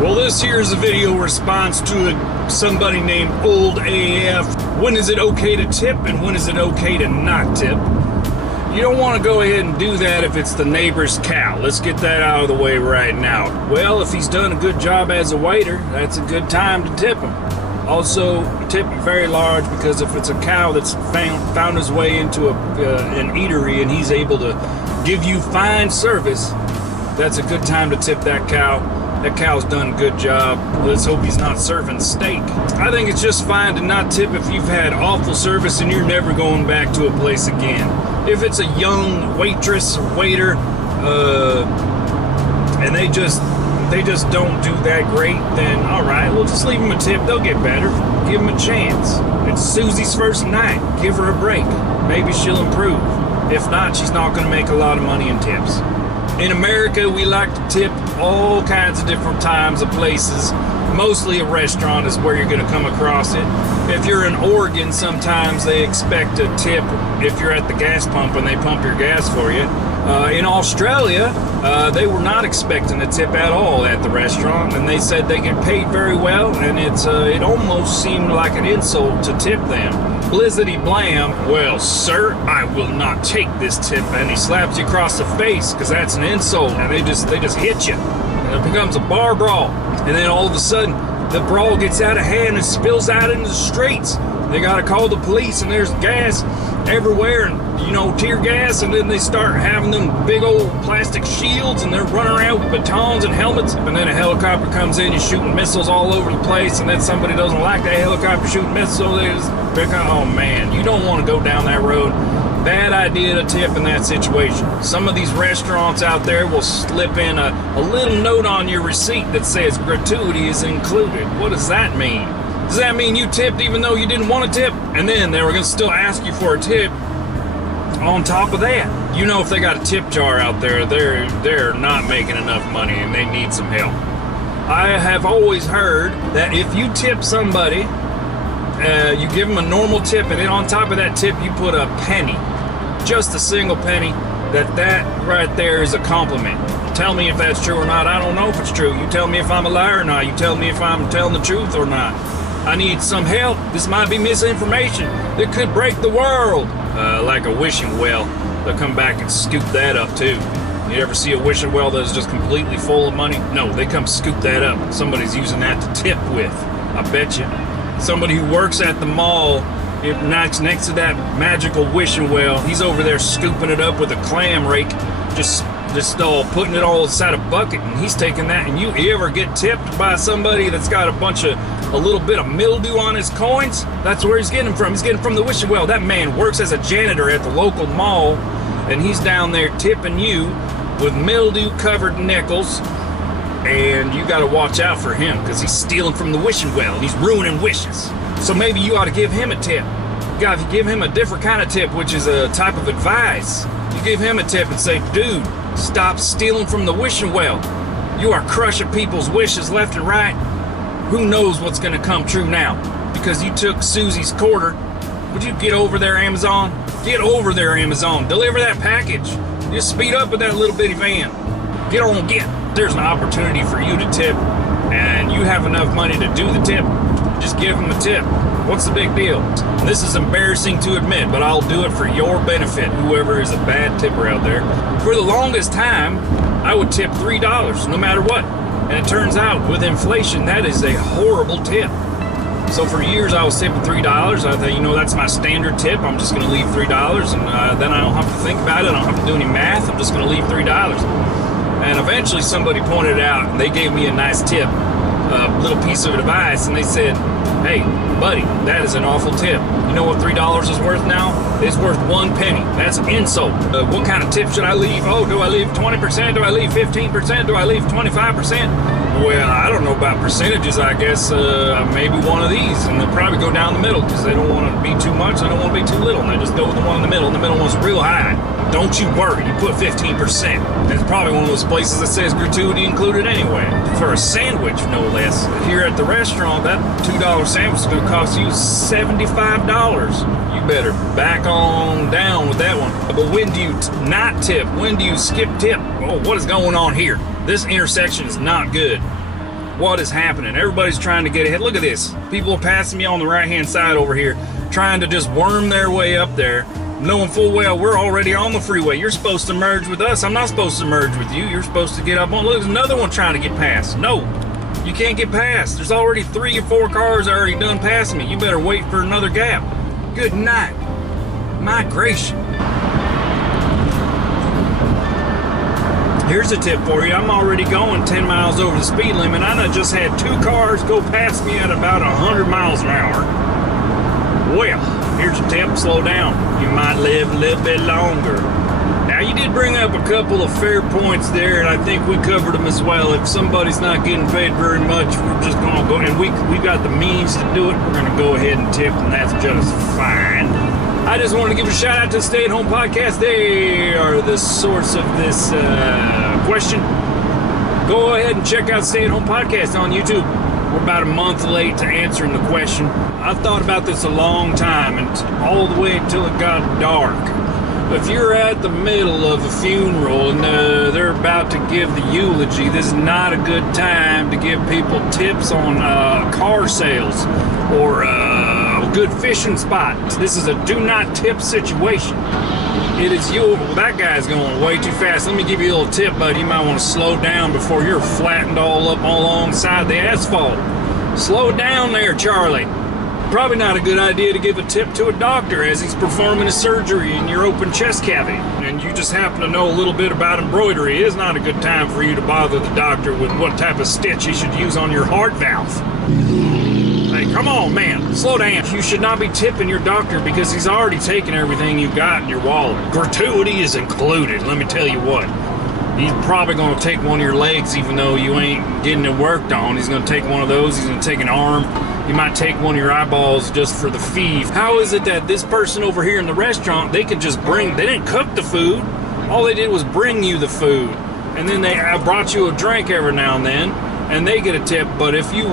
Well, this here is a video response to somebody named Old AF. When is it okay to tip and when is it okay to not tip? You don't want to go ahead and do that if it's the neighbor's cow. Let's get that out of the way right now. Well, if he's done a good job as a waiter, that's a good time to tip him. Also, tip very large because if it's a cow that's found his way into an eatery and he's able to give you fine service, that's a good time to tip that cow. That cow's done a good job. Let's hope he's not serving steak. I think it's just fine to not tip if you've had awful service and you're never going back to a place again. If it's a young waitress or waiter, and they just don't do that great, then all right, we'll just leave them a tip. They'll get better. Give them a chance. It's Susie's first night. Give her a break. Maybe she'll improve. If not, she's not going to make a lot of money in tips. In America, we like to tip all kinds of different times of places. Mostly a restaurant is where you're going to come across it. If you're in Oregon, sometimes they expect a tip if you're at the gas pump and they pump your gas for you. In Australia, they wwere not expecting a tip at all at the restaurant, and they said they get paid very well, and it almost seemed like an insult to tip them. Blizzity blam, well, sir, I will not take this tip, and he slaps you across the face because that's an insult, and they just hit you, and it becomes a bar brawl, and then all of a sudden the brawl gets out of hand and spills out into the streets. They gotta call the police, and there's gas everywhere, and tear gas, and then they start having them big old plastic shields, and they're running around with batons and helmets, and then a helicopter comes in, you're shooting missiles all over the place, and then somebody doesn't like that helicopter shooting missiles. Oh man, you don't want to go down that road. Bad idea to tip in that situation. Some of these restaurants out there will slip in a little note on your receipt that says gratuity is included. What does that mean? Does that mean you tipped even though you didn't want to tip? And then they were going to still ask you for a tip on top of that. If they got a tip jar out there, they're not making enough money and they need some help. I have always heard that if you tip somebody, you give them a normal tip, and then on top of that tip you put a penny, just a single penny, that right there is a compliment. Tell me if that's true or not. I don't know if it's true. You tell me if I'm a liar or not. You tell me if I'm telling the truth or not. I need some help. This might be misinformation that could break the world. Like a wishing well, they'll come back and scoop that up too. You ever see a wishing well that's just completely full of money? No, they come scoop that up. Somebody's using that to tip with. I bet you. Somebody who works at the mall, next to that magical wishing well, he's over there scooping it up with a clam rake, just all putting it all inside a bucket, and he's taking that. And you ever get tipped by somebody that's got a little bit of mildew on his coins? That's where he's getting them from. He's getting from the wishing well. That man works as a janitor at the local mall, and he's down there tipping you with mildew-covered nickels, and you got to watch out for him because he's stealing from the wishing well, and he's ruining wishes. So maybe you ought to give him a tip. You got to give him a different kind of tip, which is a type of advice. You give him a tip and say, dude, stop stealing from the wishing well. You are crushing people's wishes left and right. Who knows what's going to come true now? Because you took Susie's quarter. Would you get over there, Amazon? Get over there, Amazon. Deliver that package. Just speed up with that little bitty van. Get on, get. There's an opportunity for you to tip, and you have enough money to do the tip. Just give them a tip. What's the big deal? This is embarrassing to admit, but I'll do it for your benefit, whoever is a bad tipper out there. For the longest time, I would tip $3 no matter what. And it turns out, with inflation, that is a horrible tip. So for years, I was tipping $3. I thought, that's my standard tip. I'm just going to leave $3, and then I don't have to think about it. I don't have to do any math. I'm just going to leave $3. And eventually, somebody pointed out, and they gave me a nice tip, a little piece of advice, and they said, hey, buddy, that is an awful tip. You know what $3 is worth now? It's worth 1 penny. That's an insult. What kind of tip should I leave? Oh, do I leave 20%? Do I leave 15%? Do I leave 25%? Well, I don't know about percentages. I guess maybe one of these, and they'll probably go down the middle because they don't want to be too much, they don't want to be too little, and they just go with the one in the middle. And the middle one's real high. Don't you worry, you put 15%. It's probably one of those places that says gratuity included anyway. For a sandwich, no less. Here at the restaurant, that $2 sandwich is going to cost you $75. You better back on down with that one. But when do you not tip? When do you skip tip? Oh, what is going on here? This intersection is not good. What is happening? Everybody's trying to get ahead. Look at this. People are passing me on the right-hand side over here, trying to just worm their way up there, knowing full well we're already on the freeway. You're supposed to merge with us. I'm not supposed to merge with you. You're supposed to get up on. Look, there's another one trying to get past. No, you can't get past. There's already 3 or 4 cars already done passing me. You better wait for another gap. Good night. Migration. Here's a tip for you. I'm already going 10 miles over the speed limit. I done just had 2 cars go past me at about 100 miles an hour. Well, here's a tip. Slow down. You might live a little bit longer. Now, you did bring up a couple of fair points there, and I think we covered them as well. If somebody's not getting paid very much, we're just going to go, and we've got the means to do it. We're going to go ahead and tip, and that's just fine. I just wanted to give a shout out to the Stay at Home Podcast. They are the source of this question. Go ahead and check out Stay at Home Podcast on YouTube. We're about a month late to answering the question. I've thought about this a long time, and all the way until it got dark. If you're at the middle of a funeral and they're about to give the eulogy, this is not a good time to give people tips on car sales or a good fishing spot. This is a do not tip situation. It is your, well, that guy's going way too fast. Let me give you a little tip, buddy. You might want to slow down before you're flattened all up alongside the asphalt. Slow down there, Charlie. Probably not a good idea to give a tip to a doctor as he's performing a surgery in your open chest cavity, and you just happen to know a little bit about embroidery. It is not a good time for you to bother the doctor with what type of stitch he should use on your heart valve. Hey, come on, man. Slow down. You should not be tipping your doctor because he's already taken everything you got in your wallet. Gratuity is included, let me tell you what. He's probably going to take one of your legs even though you ain't getting it worked on. He's going to take one of those. He's going to take an arm. He might take one of your eyeballs just for the fee. How is it that this person over here in the restaurant, they could just bring, they didn't cook the food. All they did was bring you the food. And then they brought you a drink every now and then, and they get a tip. But if you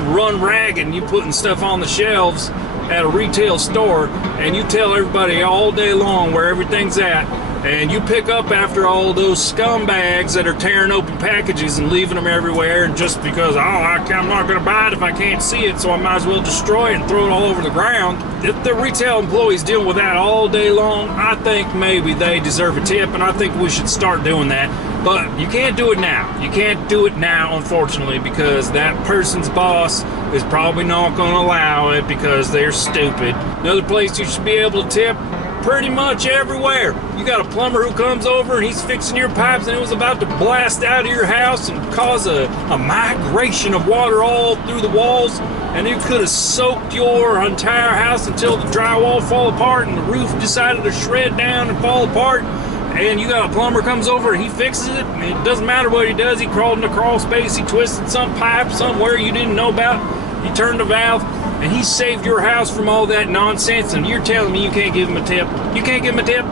run ragged and you putting stuff on the shelves at a retail store and you tell everybody all day long where everything's at, and you pick up after all those scumbags that are tearing open packages and leaving them everywhere, and just because, I'm not going to buy it if I can't see it, so I might as well destroy it and throw it all over the ground. If the retail employees deal with that all day long, I think maybe they deserve a tip, and I think we should start doing that. But you can't do it now. You can't do it now, unfortunately, because that person's boss is probably not going to allow it because they're stupid. Another place you should be able to tip, pretty much everywhere. You got a plumber who comes over and he's fixing your pipes and it was about to blast out of your house and cause a migration of water all through the walls, and it could have soaked your entire house until the drywall fall apart and the roof decided to shred down and fall apart. And you got a plumber comes over and he fixes it, and it doesn't matter what he does. He crawled in the crawl space, he twisted some pipe somewhere you didn't know about, he turned the valve, and he saved your house from all that nonsense, and you're telling me you can't give him a tip? You can't give him a tip?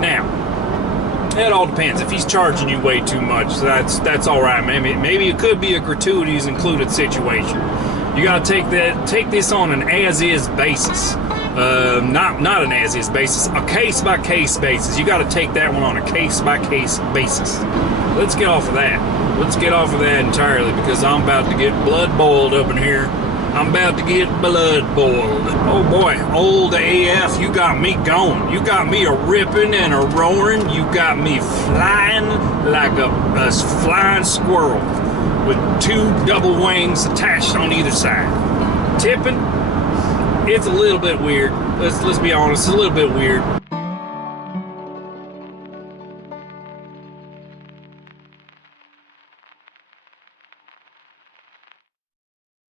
Now, it all depends. If he's charging you way too much, that's all right. Maybe it could be a gratuities included situation. You got to take this on an as-is basis. Not an as-is basis, a case-by-case basis. You got to take that one on a case-by-case basis. Let's get off of that. Let's get off of that entirely because I'm about to get blood boiled up in here. I'm about to get blood boiled. Oh boy, old AF, you got me going. You got me a ripping and a roaring. You got me flying like a flying squirrel with 2 double wings attached on either side. Tipping, it's a little bit weird. Let's be honest, it's a little bit weird.